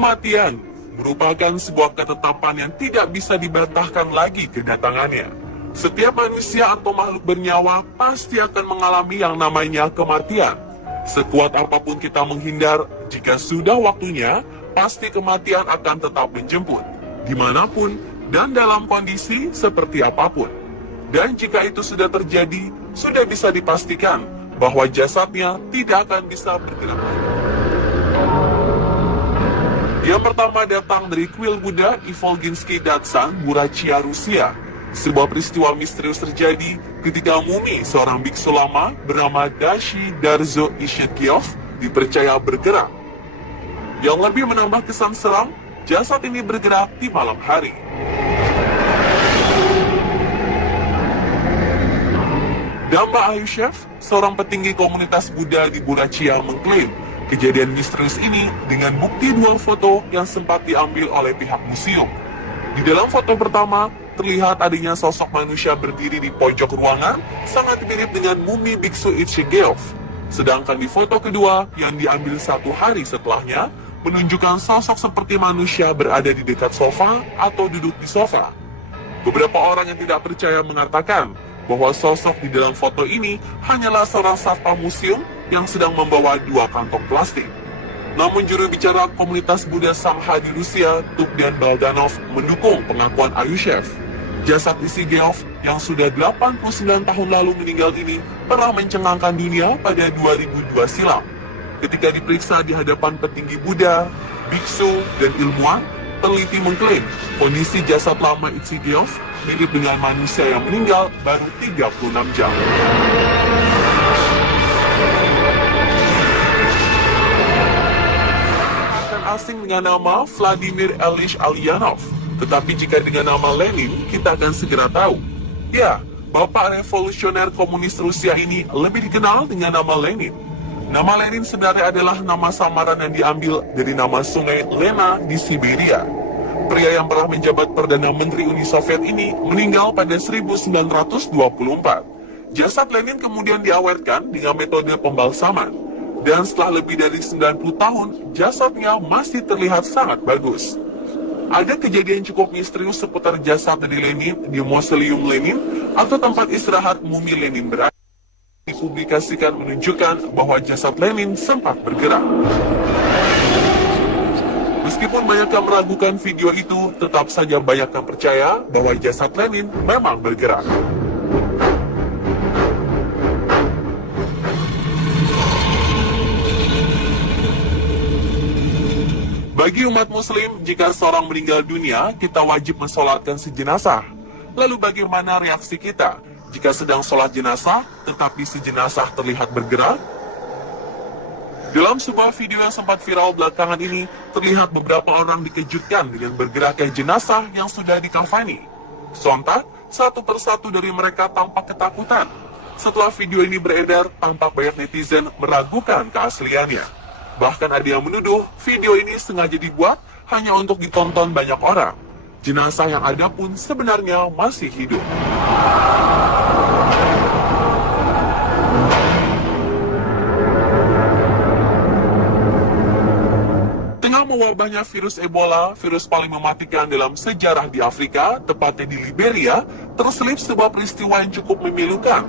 Kematian merupakan sebuah ketetapan yang tidak bisa dibantahkan lagi kedatangannya. Setiap manusia atau makhluk bernyawa pasti akan mengalami yang namanya kematian. Sekuat apapun kita menghindar, jika sudah waktunya, pasti kematian akan tetap menjemput, dimanapun dan dalam kondisi seperti apapun. Dan jika itu sudah terjadi, sudah bisa dipastikan bahwa jasadnya tidak akan bisa bergerak lagi. Yang pertama datang dari kuil Buddha Ivolginsky Datsan, Burachia, Rusia. Sebuah peristiwa misterius terjadi ketika mumi seorang biksu lama bernama Dashi Darzo Ishetkiov dipercaya bergerak. Yang lebih menambah kesan seram, jasad ini bergerak di malam hari. Damba Ayushev, seorang petinggi komunitas Buddha di Burachia, mengklaim kejadian misterius ini dengan bukti dua foto yang sempat diambil oleh pihak museum. Di dalam foto pertama, terlihat adanya sosok manusia berdiri di pojok ruangan, sangat mirip dengan mumi biksu Ishetkiov. Sedangkan di foto kedua, yang diambil 1 hari setelahnya, menunjukkan sosok seperti manusia berada di dekat sofa atau duduk di sofa. Beberapa orang yang tidak percaya mengatakan bahwa sosok di dalam foto ini hanyalah seorang satpam museum yang sedang membawa 2 kantong plastik. Namun juru bicara komunitas Buddha Sangha di Rusia, Tukdian Baldanov, mendukung pengakuan Ayushev. Jasad Ishetkiov yang sudah 89 tahun lalu meninggal ini pernah mencengangkan dunia pada 2002 silam. Ketika diperiksa di hadapan petinggi Buddha, biksu, dan ilmuwan, peneliti mengklaim kondisi jasad lama Ishetkiov mirip dengan manusia yang meninggal baru 36 jam. Akan asing dengan nama Vladimir Ilyich Ulyanov, tetapi jika dengan nama Lenin, kita akan segera tahu. Ya, Bapak revolusioner komunis Rusia ini lebih dikenal dengan nama Lenin. Nama Lenin sebenarnya adalah nama samaran yang diambil dari nama sungai Lena di Siberia. Pria yang pernah menjabat Perdana Menteri Uni Soviet ini meninggal pada 1924. Jasad Lenin kemudian diawetkan dengan metode pembalsaman. Dan setelah lebih dari 90 tahun, jasadnya masih terlihat sangat bagus. Ada kejadian cukup misterius seputar jasad dari Lenin di Mausoleum Lenin atau tempat istirahat mumi Lenin berada. Dipublikasikan menunjukkan bahwa jasad Lenin sempat bergerak. Meskipun banyak yang meragukan video itu, tetap saja banyak yang percaya bahwa jasad Lenin memang bergerak. Bagi umat muslim, jika seorang meninggal dunia, kita wajib mensolatkan si jenazah. Lalu bagaimana reaksi kita jika sedang sholat jenazah, tetapi si jenazah terlihat bergerak? Dalam sebuah video yang sempat viral belakangan ini, terlihat beberapa orang dikejutkan dengan bergeraknya jenazah yang sudah dikafani. Sontak, satu persatu dari mereka tampak ketakutan. Setelah video ini beredar, tampak banyak netizen meragukan keasliannya. Bahkan ada yang menuduh video ini sengaja dibuat hanya untuk ditonton banyak orang. Jenazah yang ada pun sebenarnya masih hidup. Tengah mewabahnya virus Ebola, virus paling mematikan dalam sejarah di Afrika, tepatnya di Liberia, terselip sebuah peristiwa yang cukup memilukan.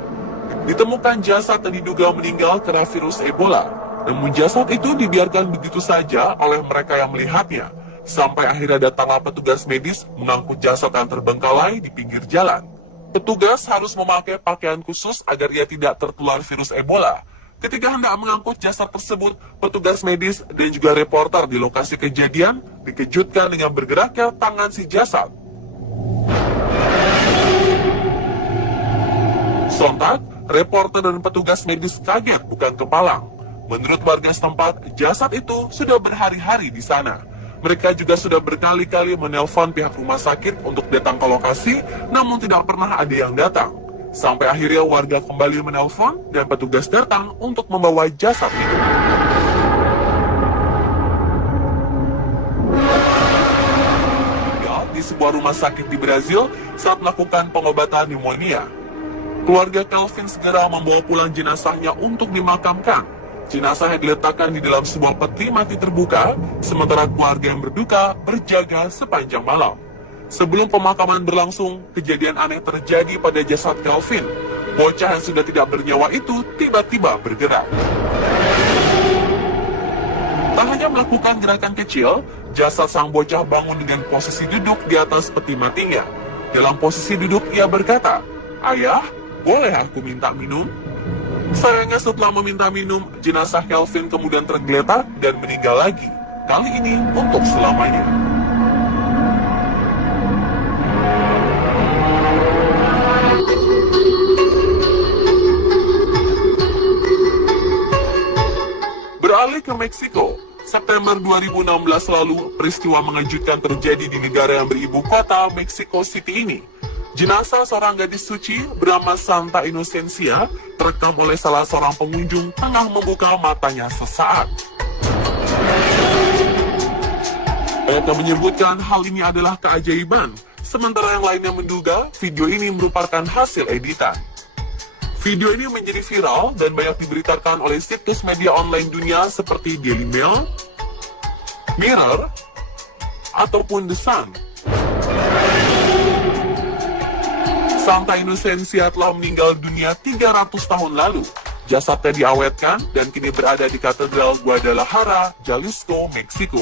Ditemukan jasad yang diduga meninggal karena virus Ebola. Namun jasad itu dibiarkan begitu saja oleh mereka yang melihatnya, sampai akhirnya datanglah petugas medis mengangkut jasad yang terbengkalai di pinggir jalan. Petugas harus memakai pakaian khusus agar ia tidak tertular virus Ebola. Ketika hendak mengangkut jasad tersebut, petugas medis dan juga reporter di lokasi kejadian dikejutkan dengan bergeraknya tangan si jasad. Sontak, reporter dan petugas medis kaget bukan kepalang. Menurut warga setempat, jasad itu sudah berhari-hari di sana. Mereka juga sudah berkali-kali menelpon pihak rumah sakit untuk datang ke lokasi, namun tidak pernah ada yang datang. Sampai akhirnya warga kembali menelpon dan petugas datang untuk membawa jasad itu. Di sebuah rumah sakit di Brazil saat melakukan pengobatan pneumonia. Keluarga Calvin segera membawa pulang jenazahnya untuk dimakamkan. Jenazah yang diletakkan di dalam sebuah peti mati terbuka, sementara keluarga yang berduka berjaga sepanjang malam. Sebelum pemakaman berlangsung, kejadian aneh terjadi pada jasad Calvin. Bocah yang sudah tidak bernyawa itu tiba-tiba bergerak. Tak hanya melakukan gerakan kecil, jasad sang bocah bangun dengan posisi duduk di atas peti matinya. Dalam posisi duduk, ia berkata, "Ayah, boleh aku minta minum?" Sayangnya setelah meminta minum, jenazah Calvin kemudian tergeletak dan meninggal lagi. Kali ini untuk selamanya. Beralih ke Meksiko, September 2016 lalu, peristiwa mengejutkan terjadi di negara yang beribu kota Mexico City ini. Jenazah seorang gadis suci bernama Santa Inocencia terekam oleh salah seorang pengunjung tengah membuka matanya sesaat. Banyak yang menyebutkan hal ini adalah keajaiban, sementara yang lainnya menduga video ini merupakan hasil editan. Video ini menjadi viral dan banyak diberitakan oleh situs media online dunia seperti Daily Mail, Mirror, ataupun The Sun. Santa Inocencia telah meninggal dunia 300 tahun lalu. Jasadnya diawetkan dan kini berada di Katedral Guadalajara, Jalisco, Meksiko.